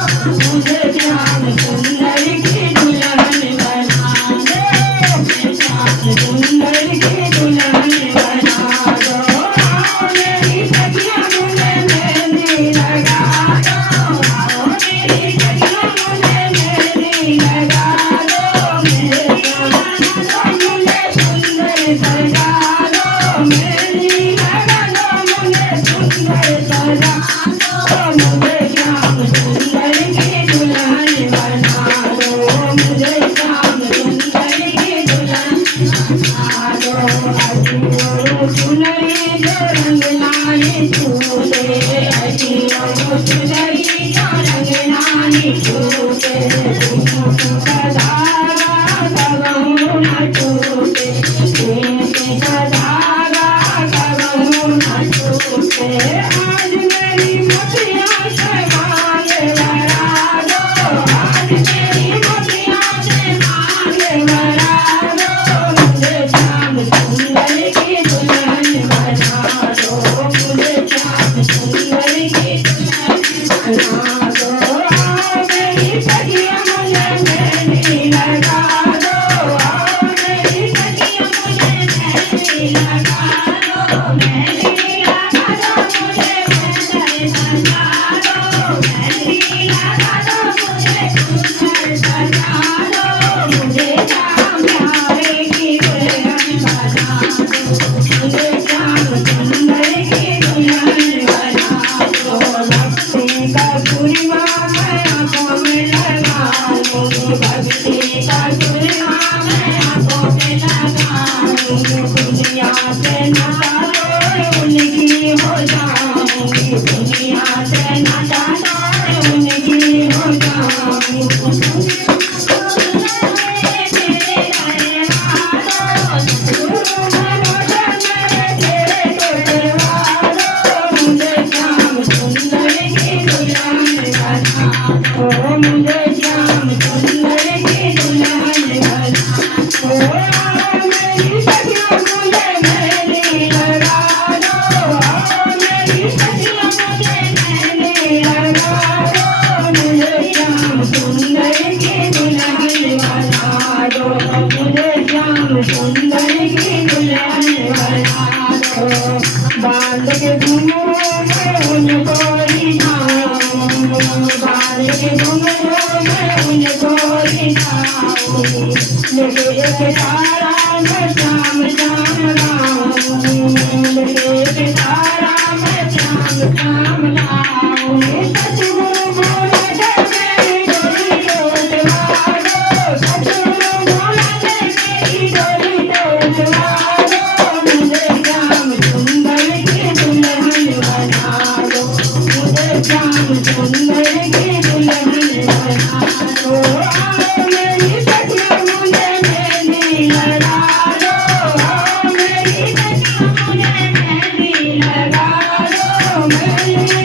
मुझे श्याम सुंदर की दुल्हन बना दो, श्याम सुंदर की दुल्हन बना दो। आओ मेरी सखियां मुझे मेहंदी लगा दो, आओ मेरी सखियां मुझे मेहंदी लगा दो। मेरे श्याम मुझे सुंदर सजा दो, मेहंदी लगा दो मुझे सुंदर सजा दो। मुझे श्याम सुंदर की दुल्हन बना दो, मुझे श्याम सुंदर की दुल्हन बना दो। अजियो सुनरी जो रंग लाए छूटे, अजियो सुनरी जो रंग लाए छूटे, सदा कबहू न छूटे, सदा कबहू न छूटे। आज मेरी मोतियां से मांग भरा दो, आज मेरी मोतियां से मांग भरा दो। मुझे श्याम सुंदर की दुल्हन बना दो, मुझे श्याम सुंदर की दुल्हन बना दो। आओ मेरी सखियां मुझे मेहंदी लगा दो, आओ मेरी सखियां मुझे मेहंदी लगा दो, मेहंदी लगा दो मुझे सुंदर सजा दो, मेहंदी लगा दो मुझे सुंदर सजा दो। मुझे श्याम प्यारे की दुल्हन बना दो, मुझे श्याम सुंदर की दुल्हन बना दो। भक्ति का सुरमा मैं आंखों में लगा लूं, भक्ति का सुरमा मैं आंखों में लगा लूं। दुनिया से नाता तोड़ उनकी हो जाऊंगी, दुनिया से नाता तोड़ उनकी हो जाऊंगी। मुझे श्याम सुंदर की दुल्हन बना दो, मुझे श्याम सुंदर की दुल्हन बना दो। आओ मेरी सखियां मुझे मेहंदी लगा दो, आओ मेरी सखियां मुझे मेहंदी लगा दो। मुझे श्याम सुंदर की दुल्हन बना दो, मुझे श्याम सुंदर की दुल्हन बना दो। बाल के घुंघरू में उनको रिझाऊं, बाल के घुंघरू में उनको रिझाऊं, लेके एक तारा मैं श्याम श्याम गाऊं, लेके एक तारा मैं श्याम श्याम गाऊं। सतगुरु बोला दे मेरी डोली डोलवा दो, सतगुरु बोला दे मेरी डोली डोलवा दो। मुझे श्याम सुंदर की दुल्हन बना दो, मुझे श्याम सुंदर की दुल्हन बना दो। आओ मेरी सखियां मुझे मेहंदी लगा दो, आओ मेरी सखियां मुझे मेहंदी लगा दो, मेहंदी